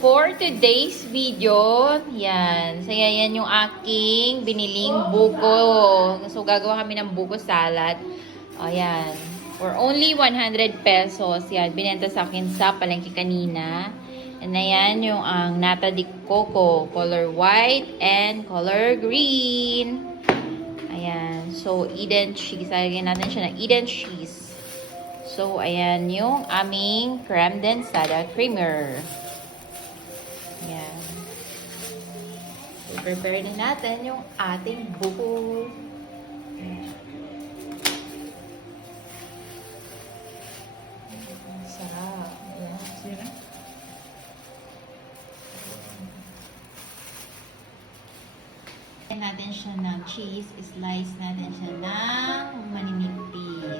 For today's video, yan. So, yan yung aking biniling buko. So, gagawa kami ng buko salad. Ayan. For only 100 pesos. Yan. Binenta sa akin sa palengke kanina. And ayan yung ang nata de coco. Color white and color green. Ayan. So, Eden cheese. Lagyan natin siya ng Eden cheese. So, ayan yung aming creme densada creamer. Ayan. So, prepare din natin yung ating buko. Ayan. Ang sarap. Ayan. Sarap. Natin siya ng cheese, slice natin siya ng maninipis.